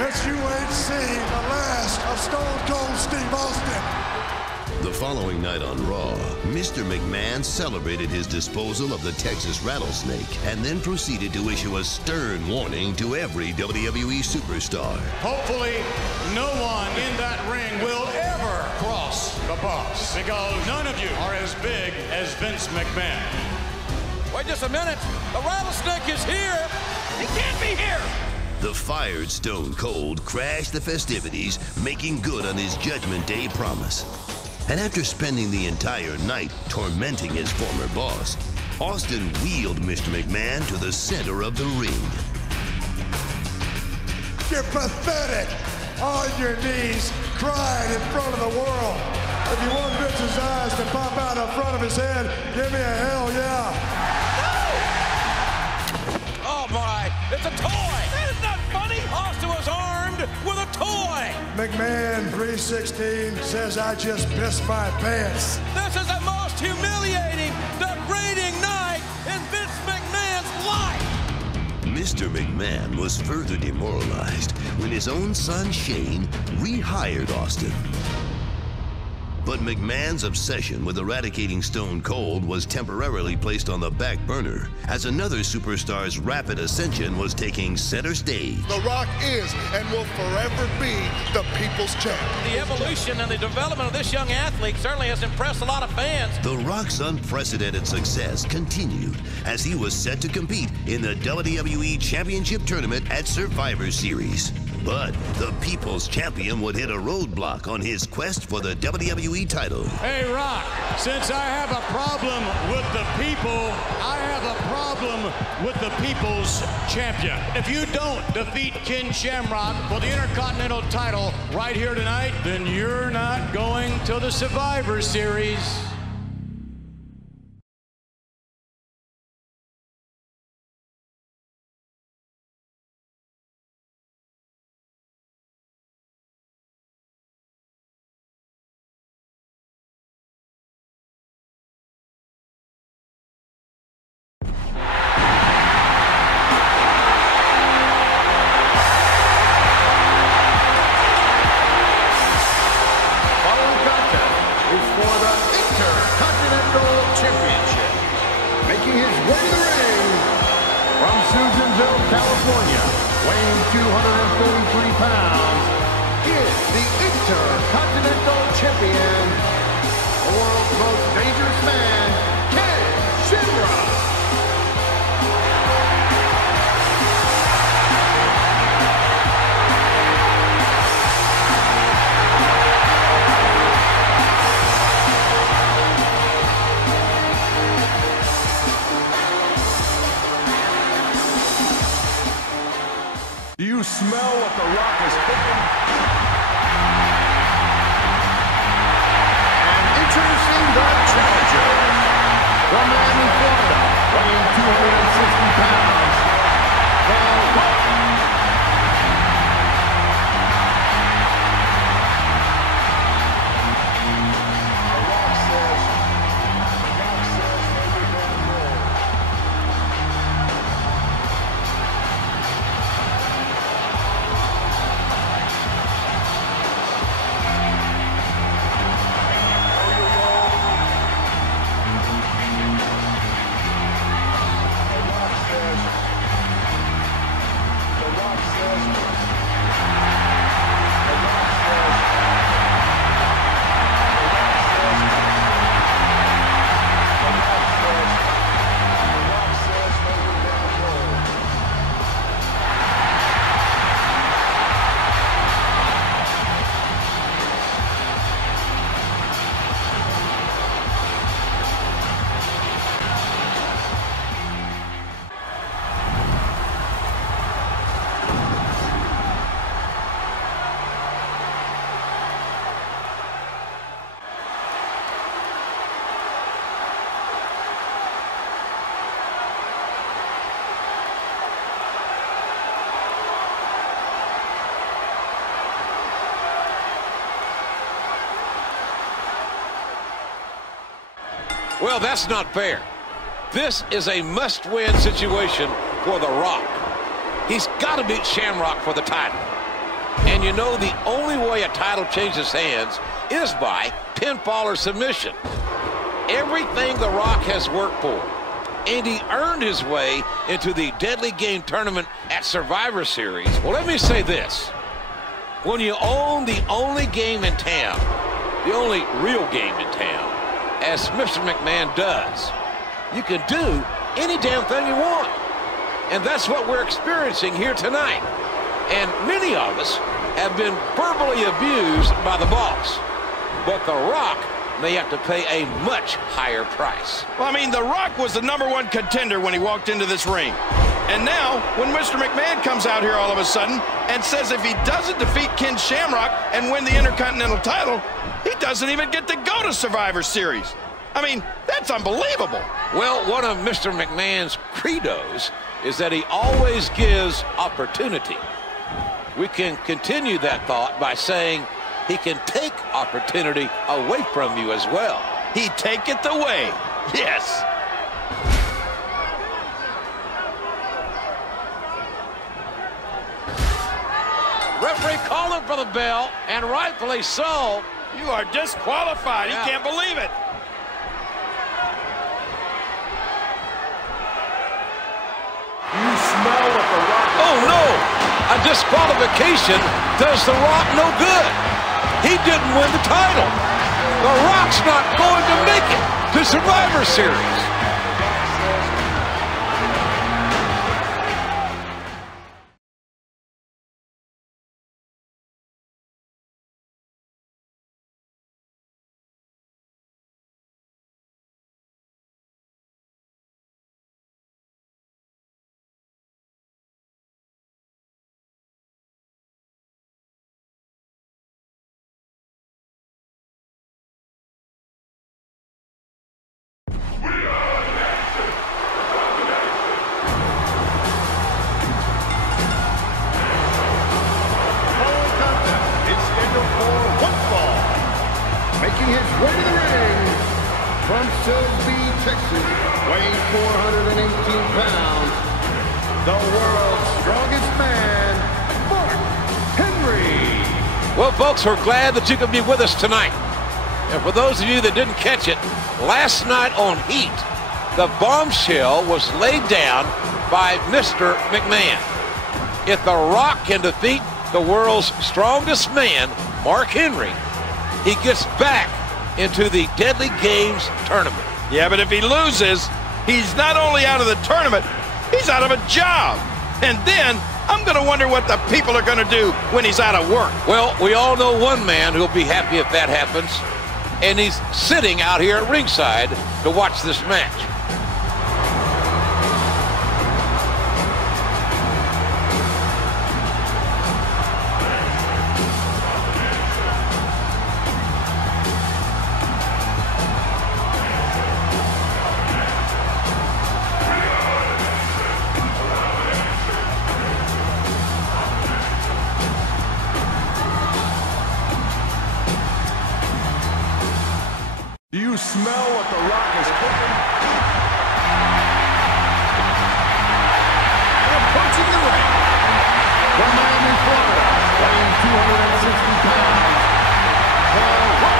Bet you ain't seen the last of Stone Cold Steve Austin. The following night on Raw, Mr. McMahon celebrated his disposal of the Texas rattlesnake and then proceeded to issue a stern warning to every WWE superstar. Hopefully, no one in that ring will ever cross the boss, because none of you are as big as Vince McMahon. Wait just a minute. The rattlesnake is here. He can't be here. The fired Stone Cold crashed the festivities, making good on his Judgment Day promise. And after spending the entire night tormenting his former boss, Austin wheeled Mr. McMahon to the center of the ring. You're pathetic. On your knees, crying in front of the world. If you want Vince's eyes to pop out in front of his head, give me a hell yeah. No! Oh my, it's a toy. That is not funny. Austin was armed with a toy. McMahon 316 says I just pissed my pants. This is the most humiliating, degrading night in Vince McMahon's life. Mr. McMahon was further demoralized when his own son Shane rehired Austin. But McMahon's obsession with eradicating Stone Cold was temporarily placed on the back burner as another superstar's rapid ascension was taking center stage. The Rock is and will forever be the people's champ. The evolution and the development of this young athlete certainly has impressed a lot of fans. The Rock's unprecedented success continued as he was set to compete in the WWE Championship Tournament at Survivor Series. But the People's Champion would hit a roadblock on his quest for the WWE title. Hey, Rock, since I have a problem with the people, I have a problem with the People's Champion. If you don't defeat Ken Shamrock for the Intercontinental title right here tonight, then you're not going to the Survivor Series. California, weighing 243 pounds, is the Intercontinental Champion, the world's most dangerous man, Ken Shamrock. Do you smell what the Rock is cooking? And introducing the challenger, from Miami, Florida, weighing 260 pounds, The Rock. Well, that's not fair. This is a must-win situation for The Rock. He's got to beat Shamrock for the title. And you know the only way a title changes hands is by pinfall or submission. Everything The Rock has worked for, and he earned his way into the Deadly Game tournament at Survivor Series. Well, let me say this. When you own the only game in town, the only real game in town, as Mr. McMahon does, you can do any damn thing you want. And that's what we're experiencing here tonight. And many of us have been verbally abused by the boss. But The Rock may have to pay a much higher price. Well, I mean, The Rock was the #1 contender when he walked into this ring. And now, when Mr. McMahon comes out here all of a sudden and says if he doesn't defeat Ken Shamrock and win the Intercontinental title, he doesn't even get to go to Survivor Series. I mean, that's unbelievable. Well, one of Mr. McMahon's credos is that he always gives opportunity. We can continue that thought by saying he can take opportunity away from you as well. He taketh away. Yes. Referee calling for the bell, and rightfully so. You are disqualified. Yeah. You can't believe it. You smell what The Rock is Oh, no. A disqualification does The Rock no good. He didn't win the title. The Rock's not going to make it to Survivor Series. Making his way to the ring from Silsbee, Texas, weighing 418 pounds, the world's strongest man, Mark Henry. Well, folks, we're glad that you could be with us tonight. And for those of you that didn't catch it, last night on Heat, the bombshell was laid down by Mr. McMahon. If The Rock can defeat the world's strongest man, Mark Henry, he gets back into the Deadly Games tournament. Yeah, but if he loses, he's not only out of the tournament, he's out of a job. And then I'm going to wonder what the people are going to do when he's out of work. Well, we all know one man who'll be happy if that happens, and he's sitting out here at ringside to watch this match. Do you smell what The Rock is cooking? Approaching the ring from Miami, Florida, weighing 260 pounds, The Rock.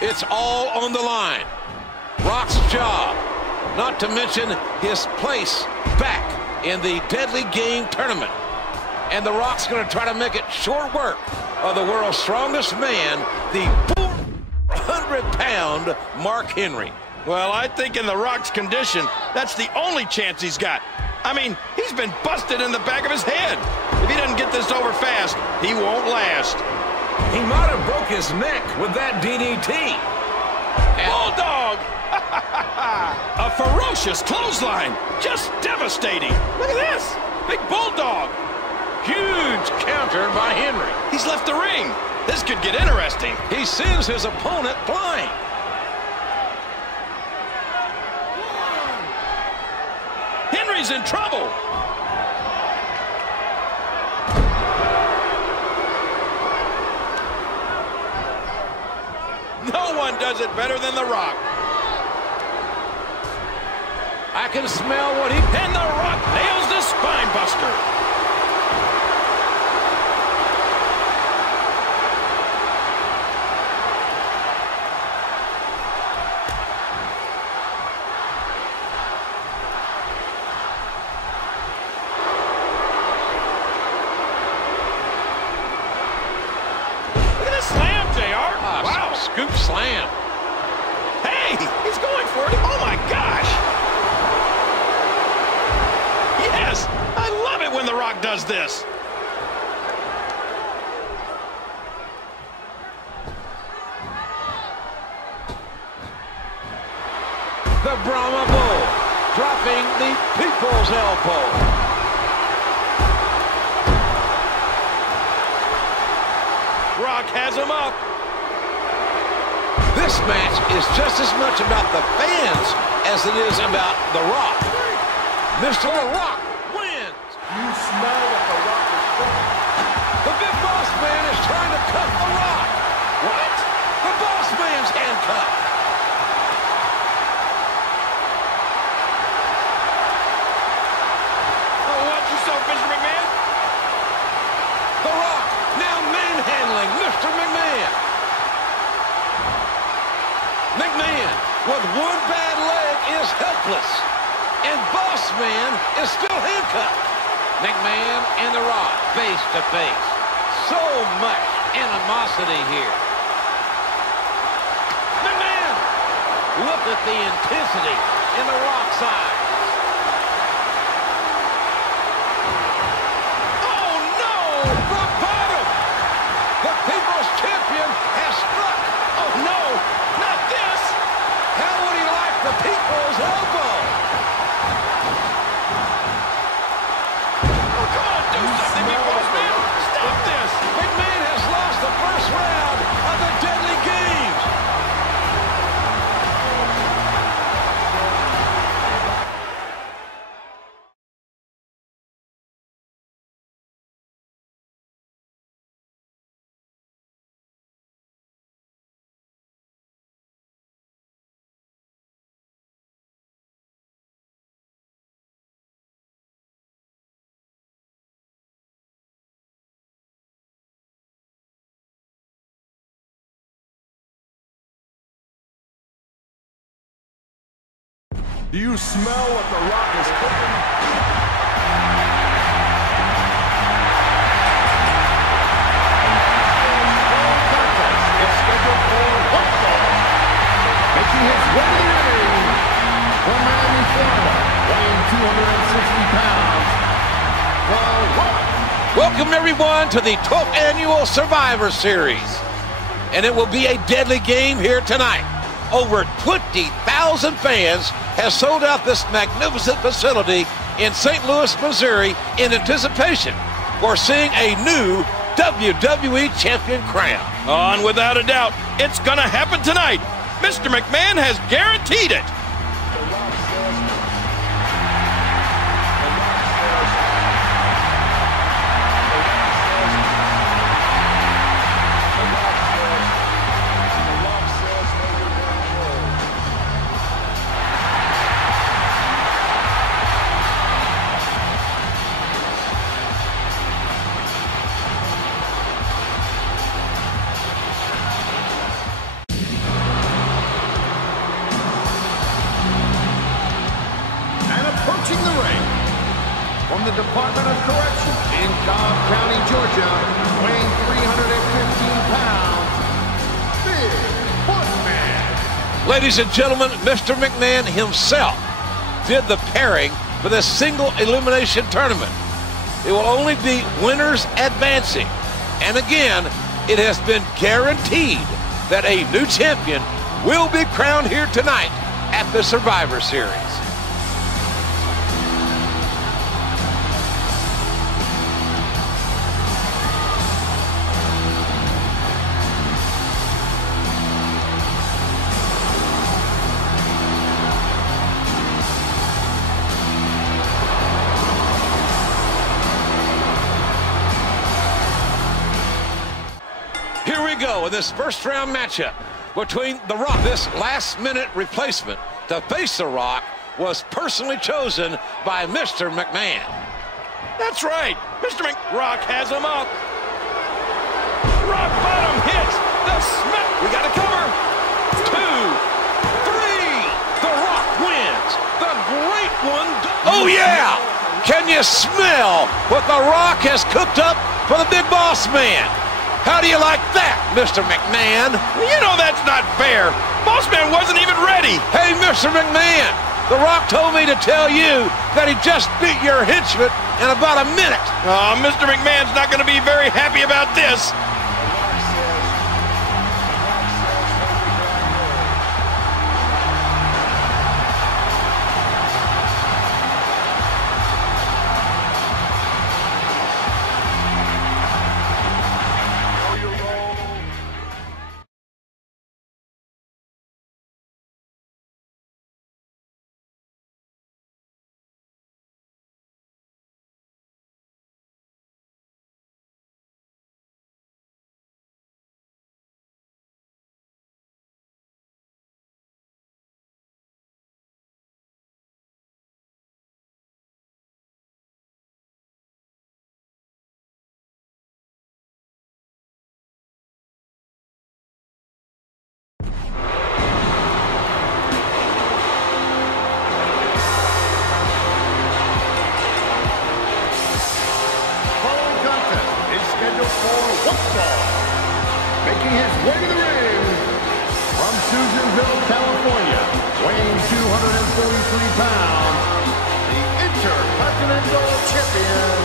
It's all on the line. Rock's job, not to mention his place back in the Deadly Game tournament. And The Rock's going to try to make it short work of the world's strongest man, the 400-pound Mark Henry. Well, I think in The Rock's condition, that's the only chance he's got. I mean, he's been busted in the back of his head. If he doesn't get this over fast, he won't last. He might have broke his neck with that DDT. Bulldog! A ferocious clothesline. Just devastating. Look at this. Big Bulldog. Huge counter by Henry. He's left the ring. This could get interesting. He sends his opponent flying. Henry's in trouble. No one does it better than The Rock. I can smell what he... And The Rock nails the spine buster. Wow, scoop slam. Hey, he's going for it. Oh, my gosh. Yes, I love it when The Rock does this. The Brahma Bull, dropping the People's Elbow. Rock has him up. This match is just as much about the fans as it is about The Rock. Mr. The Rock wins. You smell what The Rock is cooking. The Big Boss Man is trying to cuff The Rock. What? The Boss Man's handcuffed. Oh, watch yourself, Mr. McMahon. The Rock now manhandling Mr. McMahon. McMahon, with one bad leg, is helpless. And Boss Man is still handcuffed. McMahon and The Rock face to face. So much animosity here. McMahon! Look at the intensity in The Rock's eyes. Oh no! Rock bottom! The People's Champion has struck. Oh no! Not this! How would he like the People's Elbow? Oh, come on, do something, Big Boss Man! Stop this! McMahon has lost the first round of the Deadly Games. Do you smell what The Rock is cooking? It's scheduled for one fall. Making his way to the ring from Miami, Florida, weighing 260 pounds, The Rock. Welcome, everyone, to the 12th Annual Survivor Series. And it will be a deadly game here tonight. Over 20,000 fans have sold out this magnificent facility in St. Louis, Missouri in anticipation for seeing a new WWE Champion crown. On without a doubt, it's gonna happen tonight. Mr. McMahon has guaranteed it. Department of Correction in Cobb County, Georgia, weighing 315 pounds, Big Horseman. Ladies and gentlemen, Mr. McMahon himself did the pairing for this single elimination tournament. It will only be winners advancing. And again, it has been guaranteed that a new champion will be crowned here tonight at the Survivor Series. Here we go in this first round matchup between The Rock. This last-minute replacement to face The Rock was personally chosen by Mr. McMahon. That's right. Mr. Rock has him up. Rock bottom hits. The smack. We got to cover. 2, 3. The Rock wins. The great one. Oh, yeah. Can you smell what The Rock has cooked up for the big boss man? How do you like that, Mr. McMahon? You know that's not fair. Boss man wasn't even ready. Hey, Mr. McMahon, The Rock told me to tell you that he just beat your henchman in about a minute. Mr. McMahon's not going to be very happy about this. Making his way to the ring from Susanville, California, weighing 243 pounds, the Intercontinental Champion,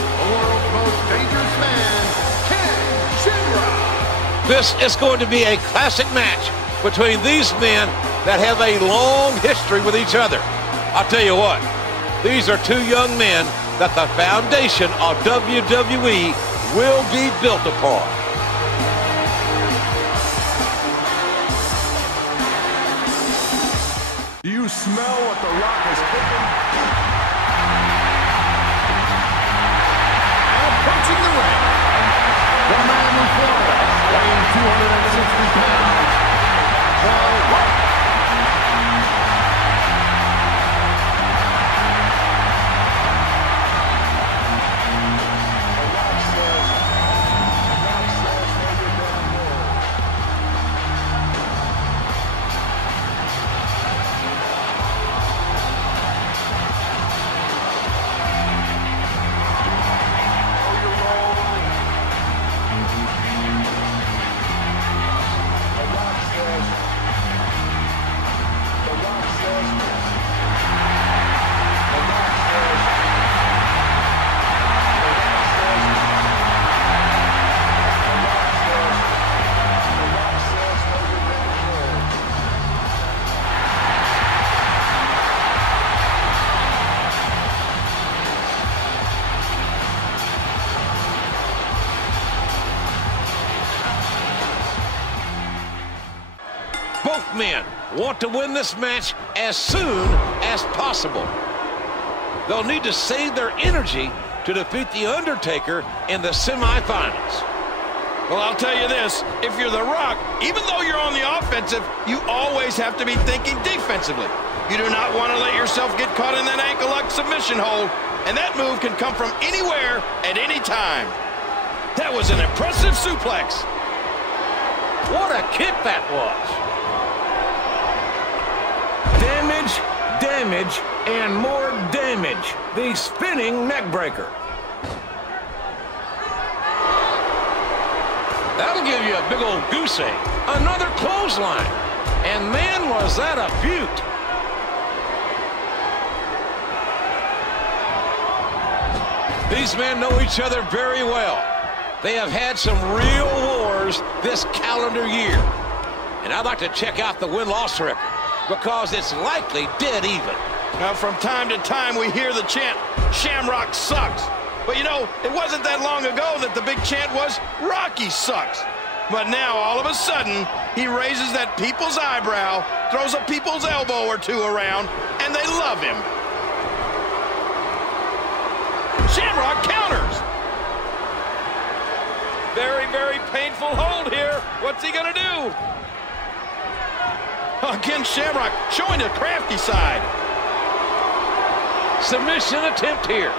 the world's most dangerous man, Ken Shamrock. This is going to be a classic match between these men that have a long history with each other. I'll tell you what, these are two young men that the foundation of WWE will be built upon. Do you smell what The Rock is cooking? Approaching the ring from Miami, Florida, weighing 260 pounds, The Rock. Both men want to win this match as soon as possible. They'll need to save their energy to defeat The Undertaker in the semifinals. Well, I'll tell you this, if you're The Rock, even though you're on the offensive, you always have to be thinking defensively. You do not want to let yourself get caught in that ankle-lock submission hold, and that move can come from anywhere at any time. That was an impressive suplex. What a kick that was. Damage damage and more damage. The spinning neck breaker. That'll give you a big old goose egg. Another clothesline. And man, was that a beaut. These men know each other very well. They have had some real wars this calendar year. And I'd like to check out the win-loss record because it's likely dead even. Now, from time to time, we hear the chant, Shamrock sucks. But, you know, it wasn't that long ago that the big chant was, Rocky sucks. But now, all of a sudden, he raises that people's eyebrow, throws a people's elbow or two around, and they love him. Shamrock counters. Very, very painful hold here. What's he gonna do? Again, Shamrock showing a crafty side. Submission attempt here.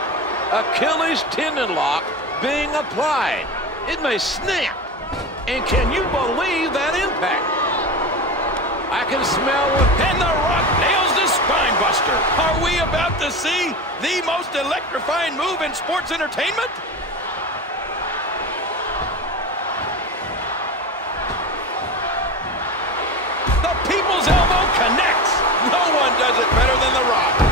Achilles tendon lock being applied. It may snap. And can you believe that impact? I can smell what... And The Rock nails the spine buster. Are we about to see the most electrifying move in sports entertainment? The people's elbow connects. No one does it better than The Rock.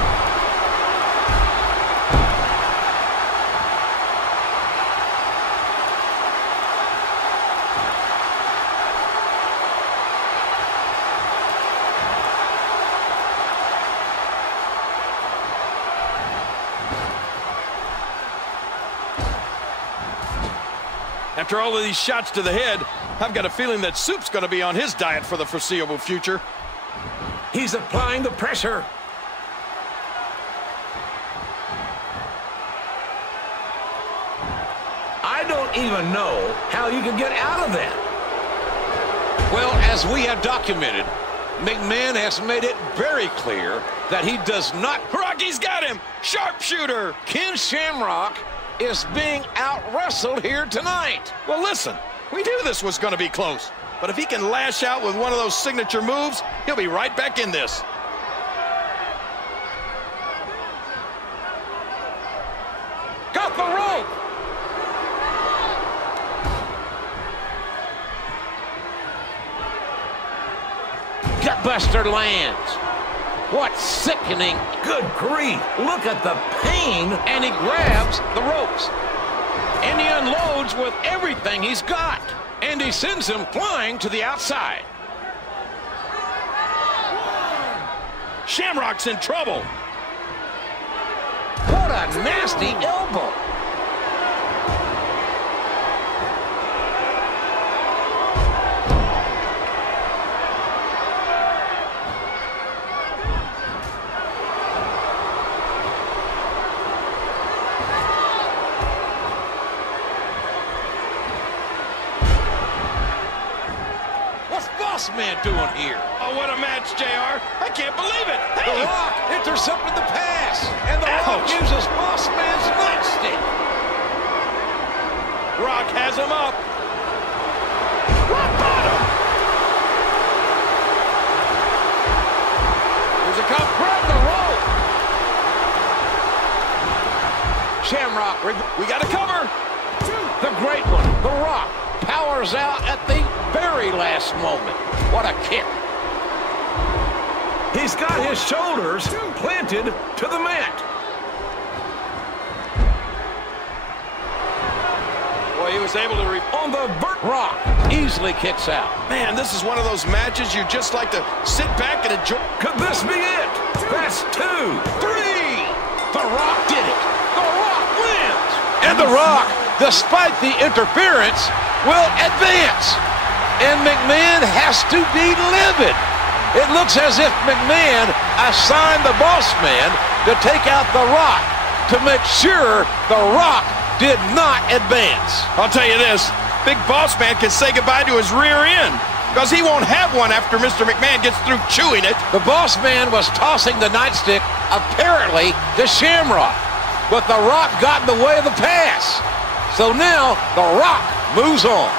After all of these shots to the head, I've got a feeling that Soup's going to be on his diet for the foreseeable future. He's applying the pressure. I don't even know how you can get out of that. Well, as we have documented, McMahon has made it very clear that he does not... Rocky's got him! Sharpshooter! Ken Shamrock is being out-wrestled here tonight. Well, listen, we knew this was going to be close. But if he can lash out with one of those signature moves, he'll be right back in this. Got the rope! Gutbuster lands. What sickening... Good grief, look at the pain. And he grabs the ropes. And he unloads with everything he's got. And he sends him flying to the outside. Shamrock's in trouble. What a nasty elbow. Man doing here? Oh, what a match, JR. I can't believe it. Hey! The Rock intercepted the pass, and The Rock uses Boss Man's nightstick. Rock has him up. Rock bottom. Here's a cup. Grab the rope. Shamrock, we got a cover. The great one, The Rock, powers out at the very last moment. What a kick. He's got his shoulders planted to the mat. Boy, he was able to... On the Rock easily kicks out. Man, this is one of those matches you just like to sit back and enjoy. Could this be it? That's 2, 3. The Rock did it. The Rock wins. And The Rock, despite the interference, will advance. And McMahon has to be livid. It looks as if McMahon assigned the Boss Man to take out The Rock to make sure The Rock did not advance. I'll tell you this, Big Boss Man can say goodbye to his rear end because he won't have one after Mr. McMahon gets through chewing it. The Boss Man was tossing the nightstick apparently to Shamrock, but The Rock got in the way of the pass. So now The Rock moves on.